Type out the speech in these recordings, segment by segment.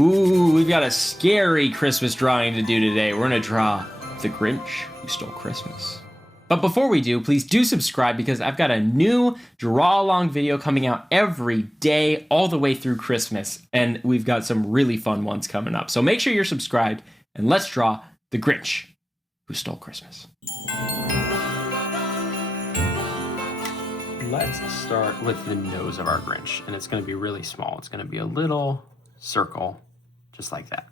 Ooh, we've got a scary Christmas drawing to do today. We're gonna draw the Grinch who stole Christmas. But before we do, please do subscribe because I've got a new draw-along video coming out every day all the way through Christmas. And we've got some really fun ones coming up. So make sure you're subscribed and let's draw the Grinch who stole Christmas. Let's start with the nose of our Grinch. And it's gonna be really small. It's gonna be a little circle, just like that.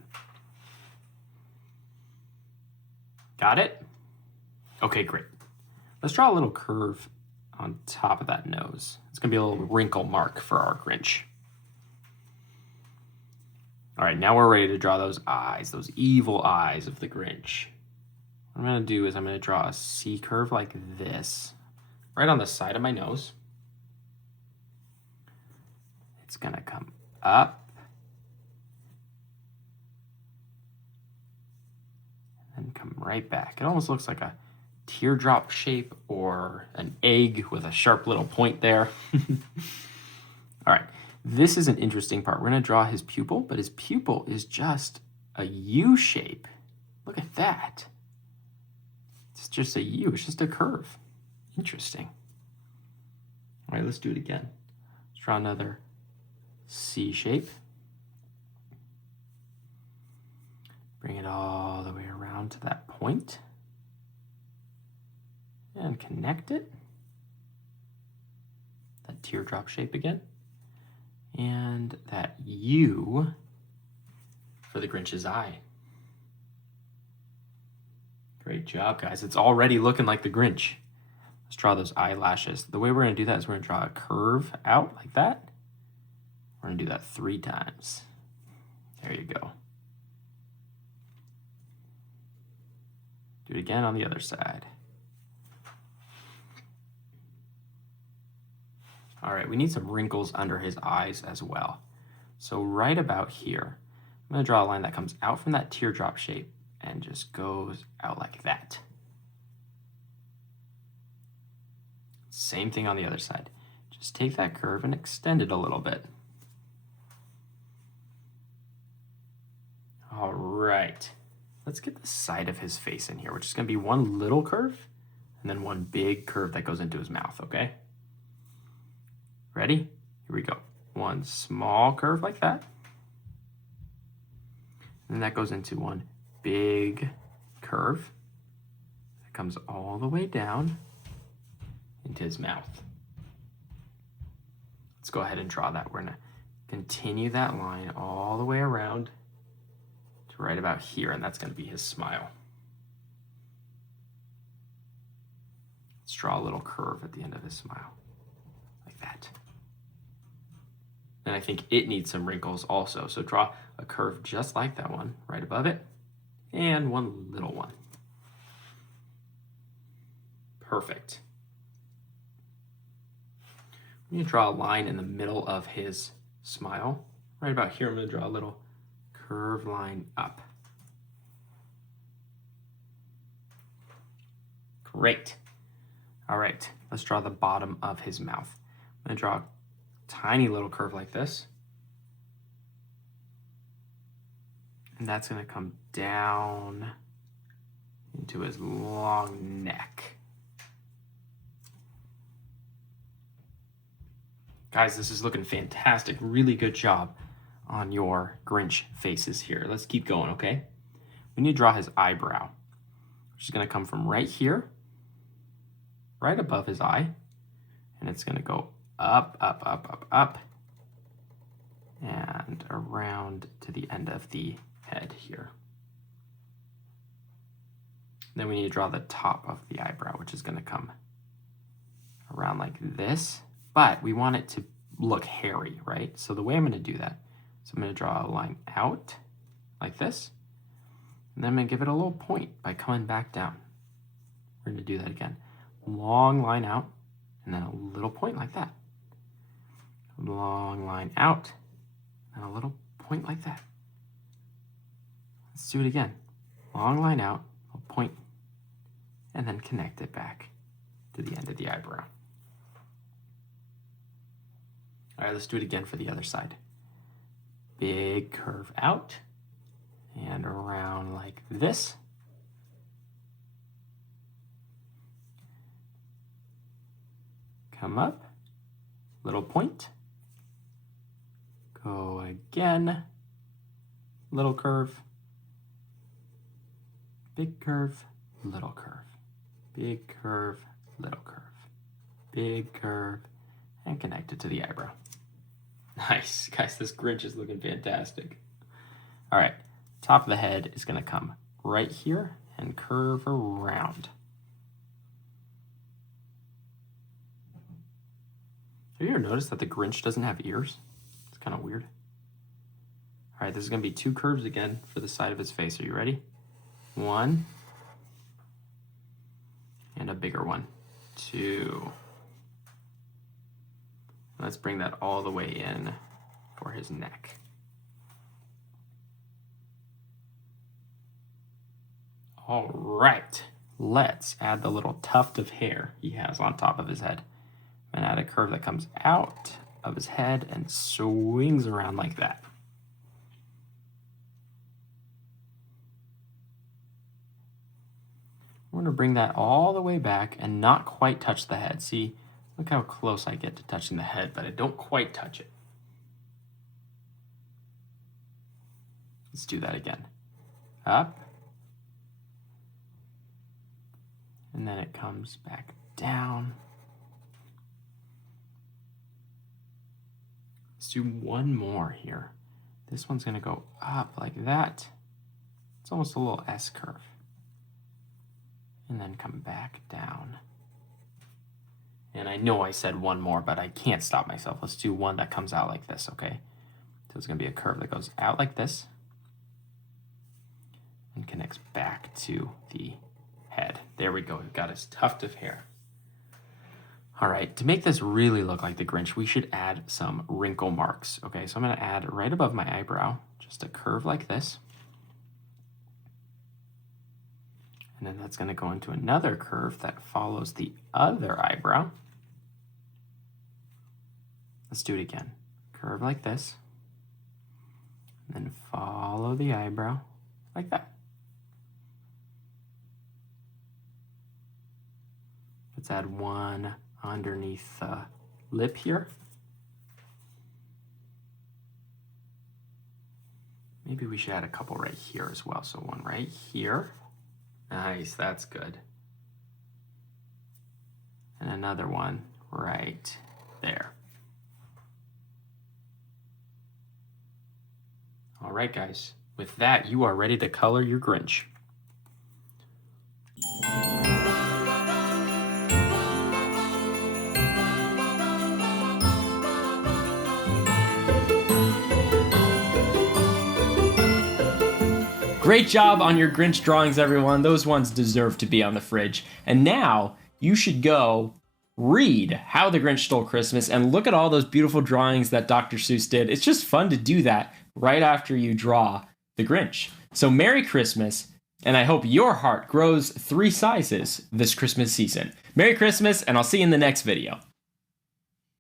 Got it? Okay, great. Let's draw a little curve on top of that nose. It's gonna be a little wrinkle mark for our Grinch. All right, now we're ready to draw those eyes, those evil eyes of the Grinch. What I'm gonna do is I'm gonna draw a C curve like this, right on the side of my nose. It's gonna come up and come right back. It almost looks like a teardrop shape or an egg with a sharp little point there. All right, this is an interesting part. We're gonna draw his pupil, but his pupil is just a U shape. Look at that. It's just a U, it's just a curve. Interesting. All right, let's do it again. Let's draw another C shape. Bring it all the way around to that point. And connect it. That teardrop shape again. And that U for the Grinch's eye. Great job, guys. It's already looking like the Grinch. Let's draw those eyelashes. The way we're gonna do that is we're gonna draw a curve out like that. We're gonna do that 3 times. There you go. Do it again on the other side. All right, we need some wrinkles under his eyes as well. So right about here, I'm gonna draw a line that comes out from that teardrop shape and just goes out like that. Same thing on the other side. Just take that curve and extend it a little bit. All right, let's get the side of his face in here, which is gonna be one little curve and then one big curve that goes into his mouth, okay? Ready? Here we go. One small curve like that. And then that goes into one big curve that comes all the way down into his mouth. Let's go ahead and draw that. We're gonna continue that line all the way around to right about here, and that's gonna be his smile. Let's draw a little curve at the end of his smile, like that. And I think it needs some wrinkles also. So draw a curve just like that one, right above it, and one little one. Perfect. I'm gonna draw a line in the middle of his smile. Right about here, I'm gonna draw a little curved line up. Great. All right, let's draw the bottom of his mouth. I'm gonna draw a tiny little curve like this. And that's gonna come down into his long neck. Guys, this is looking fantastic. Really good job on your Grinch faces here. Let's keep going, okay? We need to draw his eyebrow, which is gonna come from right here, right above his eye, and it's gonna go up, up, up, up, up, and around to the end of the head here. Then we need to draw the top of the eyebrow, which is gonna come around like this, but we want it to look hairy, right? So the way I'm gonna do that, so I'm gonna draw a line out like this, and then I'm gonna give it a little point by coming back down. We're gonna do that again. Long line out, and then a little point like that. Long line out, and a little point like that. Let's do it again. Long line out, a point, and then connect it back to the end of the eyebrow. All right, let's do it again for the other side. Big curve out and around like this. Come up, little point. Go again, little curve. Big curve, little curve. Big curve, little curve. Big curve, and connect it to the eyebrow. Nice. Guys, this Grinch is looking fantastic. All right, top of the head is going to come right here and curve around. Have you ever noticed that the Grinch doesn't have ears? It's kind of weird. All right, this is going to be 2 curves again for the side of his face. Are you ready? 1. And a bigger one. 2. Let's bring that all the way in for his neck. All right, let's add the little tuft of hair he has on top of his head. And add a curve that comes out of his head and swings around like that. We're going to bring that all the way back and not quite touch the head. See, look how close I get to touching the head, but I don't quite touch it. Let's do that again. Up. And then it comes back down. Let's do one more here. This one's going to go up like that. It's almost a little S curve. And then come back down. And I know I said one more, but I can't stop myself. Let's do one that comes out like this, okay? So it's going to be a curve that goes out like this and connects back to the head. There we go. We've got his tuft of hair. All right, to make this really look like the Grinch, we should add some wrinkle marks. Okay, so I'm going to add right above my eyebrow, just a curve like this. And then that's going to go into another curve that follows the other eyebrow. Let's do it again. Curve like this. And then follow the eyebrow like that. Let's add one underneath the lip here. Maybe we should add a couple right here as well. So one right here. Nice, that's good. And another one right there. All right, guys. With that, you are ready to color your Grinch. Great job on your Grinch drawings, everyone. Those ones deserve to be on the fridge. And now you should go read How the Grinch Stole Christmas and look at all those beautiful drawings that Dr. Seuss did. It's just fun to do that right after you draw the Grinch. So Merry Christmas, and I hope your heart grows 3 sizes this Christmas season. Merry Christmas, and I'll see you in the next video.